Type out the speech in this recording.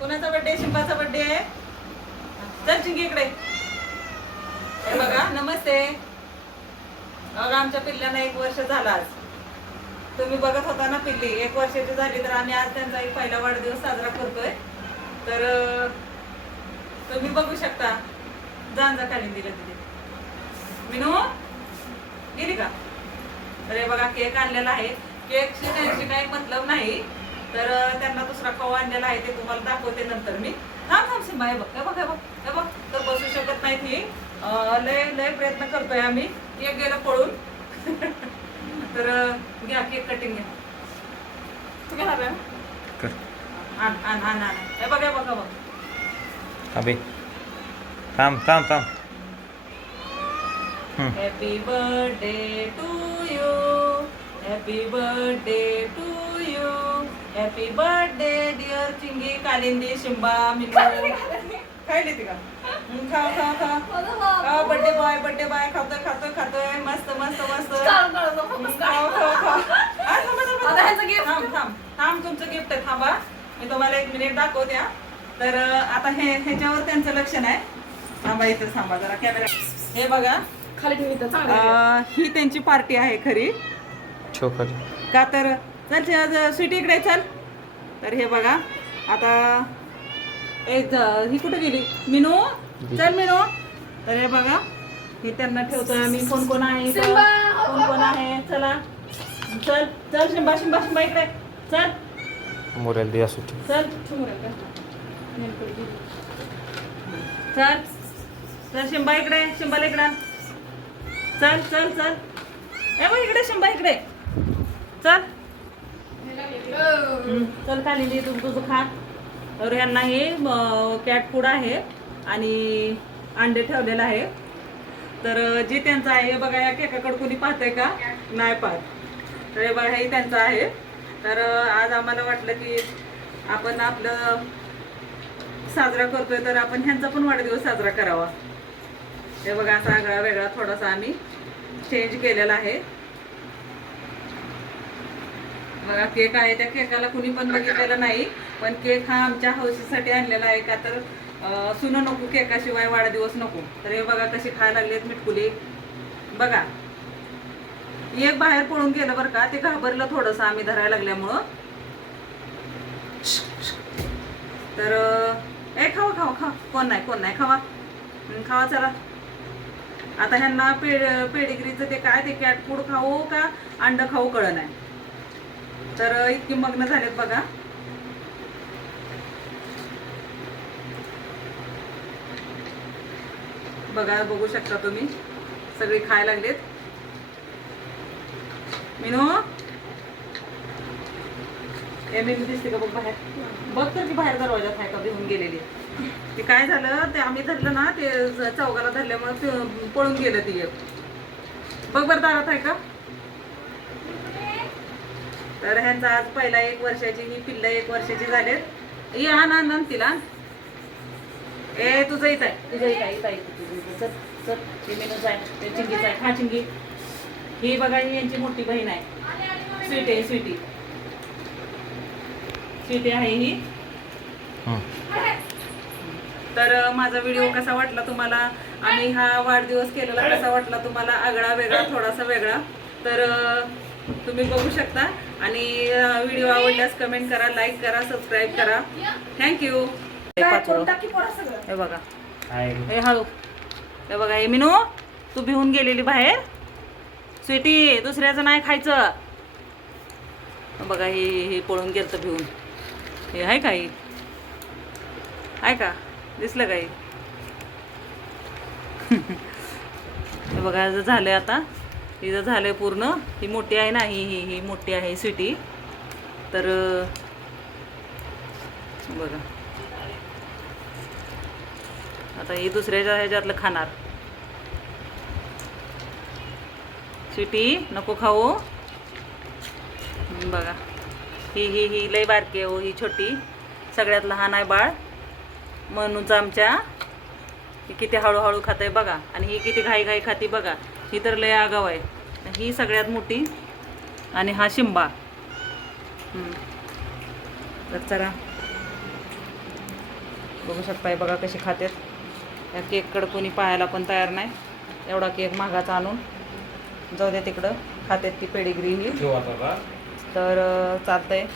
कोणाचा birthday शिंपाचा birthday आहे? चल चिंकीकडे हे बघा नमस्ते. अगं आमच्या पिल्ल्याला एक वर्ष झाला आज. तुम्ही बघत होता ना पिल्ली? एक वर्षाची झाली तर आम्ही आज त्यांचा एक पहिला वाढदिवस साजरा करतोय. तर तुम्ही बघू शकता. जांजा खाली दिलं तिथे. मिनू गेली का? तर हे बघा केक आणलेला आहे. केकशी त्यांची काही मतलब नाही. तर त्यांना दुसरा खाऊ आणलेला आहे ते तुम्हाला दाखवते नंतर मी. थांब थांब सिंबा हे बघ हे बघ हे बघ हे बघ. तर बसू शकत नाही ती लय लय प्रयत्न करतोय आम्ही. एक गेलं पळून. तर घ्या केक कटिंग घ्या. तू घेणार आहे? कर. आण आण आण आण. हे बघ हे बघ हे बघ. अबे. थांब थांब. Happy birthday to you happy birthday to happy birthday dear Chingi Kalindi Shimba ती का? हं, खा खा खा बर्थडे बॉय बर्थडे बॉय खातोय खातोय खातोय. मस्त मस्त मस्त. आ, थांबा, तुमचं गिफ्ट आहे. थांबा. मी तुम्हाला एक मिनिट हा. तर आता हे ह्याच्यावर त्यांचं लक्ष नाही थांबा इथं थांबा जरा कॅमेरा हे बघा. खाली ही त्यांची पार्टी आहे खरी. छोकर का तर चल च- स्वीटी इकडे चल. तर हे बघा आता ए ज- ही कुठे गेली? मिनू? चल मिनू. तर हे बघा हे त्यांना ठेवतोय आम्ही. कोण कोण आहे! कोण कोण आहे? चला. चल चल शिंबा शिंबा शिंबा इकडे. चल. मोरेल दिया सुट्टी. चल? चल. चल शिंबा इकडे शिंबाला इकडे. चल चल चल. ए बघ इकडे शिंबा इकडे. चल. चल खाली लिहि तुम तुझं खा. तर ह्यांना हे कॅट फूड आहे आणि अंडे ठेवलेलं आहे. तर जे त्यांचं आहे हे बघा या केकाकडे कोणी पाहतंय का? नाही पाहत. तर हे बघा हे त्यांचं आहे. तर आज आम्हाला वाटलं की आपण आपलं साजरा करतोय तर आपण ह्यांचा पण वाढदिवस साजरा करावा. हे बघा असा आगळा वेगळा थोडासा आम्ही चेंज केलेला आहे. बघा केक आहे त्या केकाला कुणी पण बघितलेलं नाही पण केक हा आमच्या हौशीसाठी आणलेला आहे का तर अं, सुनं नको केकाशिवाय वाढदिवस नको. तर हे बघा कशी खायला लागलेत मिटकुली. बघा. एक बाहेर पळून गेलं बरं का ते घाबरलं थोडंसं आम्ही धरायला लागल्यामुळं. तर ए खावा खावा खा कोण नाही कोण नाही खावा. खावा चला. आता ह्यांना पेड पेडिग्रीचं ते काय ते कॅट फूड खाऊ का अंड खाऊ कळ नाही. तर इतके इतकी मग्न झालेत बघा. बघा बघू शकता तुम्ही. सगळे खायला लागलेत. मिनो? ए मिनू दिसते का बघ बाहेर? बघ तर की बाहेर दरवाजात आहे का भिवून गेलेली. ते काय झालं? ते आम्ही धरलं ना ते चौघाला धरल्यामुळे पळून गेलं ती बघ बरं दारात आहे का? तर ह्यांचा आज पहिला एक वर्षाची ही पिल्ल एक वर्षाची झालेत. ये आण आण आण तिला. ए तुझं इथं आहे. तुझं इथं आहे इथं आहे. तुझं इथं. चल चल. हे मेनूच आहे ते चिंगीच आहे खा चिंगी. ही बघा ही यांची मोठी बहीण आहे. स्वीटी आहे स्वीटी स्वीटी आहे ही. तर माझा व्हिडिओ कसा वाटला तुम्हाला? आम्ही हा वाढदिवस केलेला कसा वाटला तुम्हाला? आगळा वेगळा थोडासा वेगळा. तर तुम्ही बघू शकता. आणि व्हिडिओ आवडल्यास कमेंट करा लाईक करा सबस्क्राईब करा. थँक्यू काय कोण टाकी पोरा सगळं? हे बघा. हे हळू. हे बघा हे मिनू तू भिवून गेलेली बाहेर. स्वीटी दुसऱ्याचं नाही खायचं. बघा हे हे पळून गेलं भिवून हे आहे का ही? आहे का? दिसलं काही हे? बघा झालंय आता. हिचं आहे पूर्ण. ही मोठी आहे ना ही ही ही मोठी आहे सिटी. तर बघा. आता ही दुसऱ्याच्या ह्याच्यातलं खाणार. सिटी नको खाऊ. बघा. ही ही ही लई बारकी आहे हो ही छोटी. सगळ्यात लहान आहे बाळ. म्हणूनच आमच्या. ही किती हळूहळू खात आहे बघा. आणि ही किती घाई घाई खाती बघा. ही तर लय आगाव आहे. ही सगळ्यात मोठी आणि हा शिंबा. तर चला. बघू शकताय बघा कशी खातेत. या केककडं कोणी पाहायला पण तयार नाही. एवढा केक महागाचा आणून. जाऊ दे तिकडं. खातेत ती पेडिग्री ही तर चालतंय.